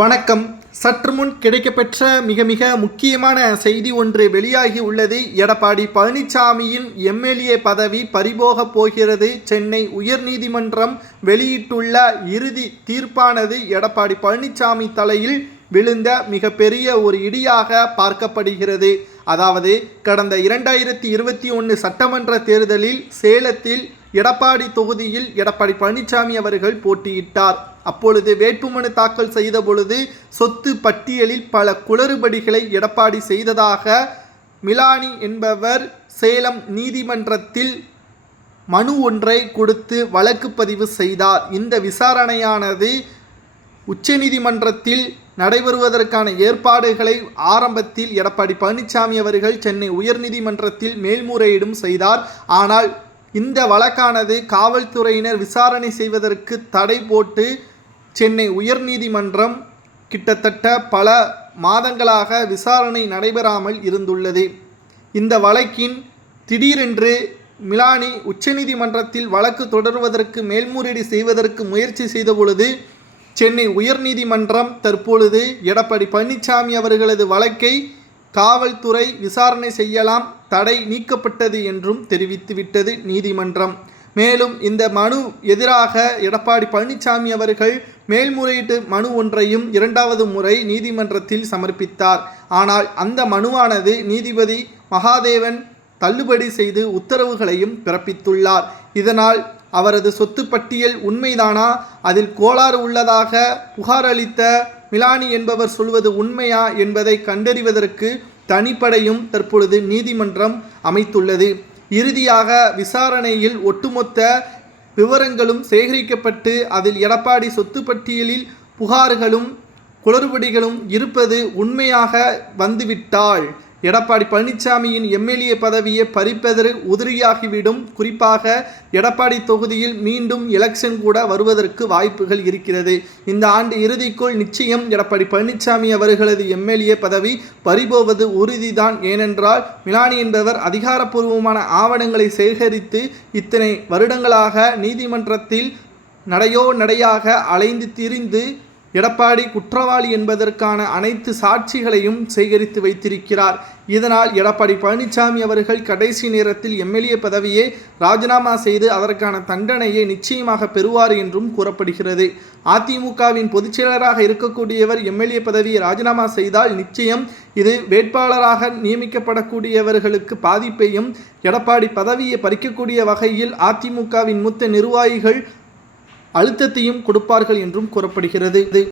வணக்கம். சற்று முன் கிடைக்கப்பெற்ற மிக மிக முக்கியமான செய்தி ஒன்று வெளியாகி உள்ளது. எடப்பாடி பழனிசாமியின் எம்எல்ஏ பதவி பறிபோகப் போகிறது. சென்னை உயர்நீதிமன்றம் வெளியிட்டுள்ள இறுதி தீர்ப்பானது எடப்பாடி பழனிசாமி தலையில் விழுந்த மிகப்பெரிய ஒரு இடியாக பார்க்கப்படுகிறது. அதாவது கடந்த இரண்டாயிரத்தி இருபத்தி ஒன்று சட்டமன்ற தேர்தலில் சேலத்தில் எடப்பாடி தொகுதியில் எடப்பாடி பழனிசாமி அவர்கள் போட்டியிட்டார். அப்பொழுது வேட்புமனு தாக்கல் செய்த பொழுது சொத்து பட்டியலில் பல குளறுபடிகளை எடப்பாடி செய்ததாக மிலானி என்பவர் சேலம் நீதிமன்றத்தில் மனு ஒன்றை கொடுத்து வழக்கு பதிவு செய்தார். இந்த விசாரணையானது உச்சநீதிமன்றத்தில் நடைபெறுவதற்கான ஏற்பாடுகளை ஆரம்பத்தில் எடப்பாடி பழனிசாமி அவர்கள் சென்னை உயர்நீதிமன்றத்தில் மேல்முறையீடும் செய்தார். ஆனால் இந்த வழக்கானது காவல்துறையினர் விசாரணை செய்வதற்கு தடை போட்டு சென்னை உயர்நீதிமன்றம் கிட்டத்தட்ட பல மாதங்களாக விசாரணை நடைபெறாமல் இருந்துள்ளது. இந்த வழக்கின் திடீரென்று மிலானி உச்சநீதிமன்றத்தில் வழக்கு தொடர்வதற்கு மேல்முறையீடு செய்வதற்கு முயற்சி செய்தபொழுது சென்னை உயர்நீதிமன்றம் தற்பொழுது எடப்பாடி பழனிசாமி அவர்களது வழக்கை காவல்துறை விசாரணை செய்யலாம் தடை நீக்கப்பட்டது என்றும் தெரிவித்துவிட்டது நீதிமன்றம். மேலும் இந்த மனு எதிராக எடப்பாடி பழனிசாமி அவர்கள் மேல்முறையீட்டு மனு ஒன்றையும் இரண்டாவது முறை நீதிமன்றத்தில் சமர்ப்பித்தார். ஆனால் அந்த மனுவானது நீதிபதி மகாதேவன் தள்ளுபடி செய்து உத்தரவுகளையும் பிறப்பித்துள்ளார். இதனால் அவரது சொத்து பட்டியல் உண்மைதானா? அதில் கோளாறு உள்ளதாக புகார் அளித்த மிலானி என்பவர் சொல்வது உண்மையா என்பதை கண்டறிவதற்கு தனிப்படையும் தற்பொழுது நீதிமன்றம் அமைத்துள்ளது. இறுதியாக விசாரணையில் ஒட்டுமொத்த விவரங்களும் சேகரிக்கப்பட்டு அதில் எடப்பாடி சொத்து பட்டியலில் புகார்களும் குளறுபடிகளும் இருப்பது உண்மையாக வந்துவிட்டால் எடப்பாடி பழனிசாமியின் எம்எல்ஏ பதவியை பறிப்பது உதிரியாகிவிடும். குறிப்பாக எடப்பாடி தொகுதியில் மீண்டும் எலெக்ஷன் கூட வருவதற்கு வாய்ப்புகள் இருக்கிறது. இந்த ஆண்டு இறுதிக்குள் நிச்சயம் எடப்பாடி பழனிசாமி அவர்களது எம்எல்ஏ பதவி பறிபோவது உறுதிதான். ஏனென்றால் மிலானி என்பவர் அதிகாரப்பூர்வமான ஆவணங்களை சேகரித்து இத்தனை வருடங்களாக நீதிமன்றத்தில் நடையோ நடையாக அலைந்து திரிந்து எடப்பாடி குற்றவாளி என்பதற்கான அனைத்து சாட்சிகளையும் சேகரித்து வைத்திருக்கிறார். இதனால் எடப்பாடி பழனிசாமி அவர்கள் கடைசி நேரத்தில் எம்எல்ஏ பதவியை ராஜினாமா செய்து அதற்கான தண்டனையை நிச்சயமாக பெறுவார் என்றும் கூறப்படுகிறது. அதிமுகவின் பொதுச்செயலராக இருக்கக்கூடியவர் எம்எல்ஏ பதவியை ராஜினாமா செய்தால் நிச்சயம் இது வேட்பாளராக நியமிக்கப்படக்கூடியவர்களுக்கு பாதிப்பையும் எடப்பாடி பதவியை பறிக்கக்கூடிய வகையில் அதிமுகவின் மூத்த நிர்வாகிகள் அழுத்தத்தையும் கொடுப்பார்கள் என்றும் கூறப்படுகிறது.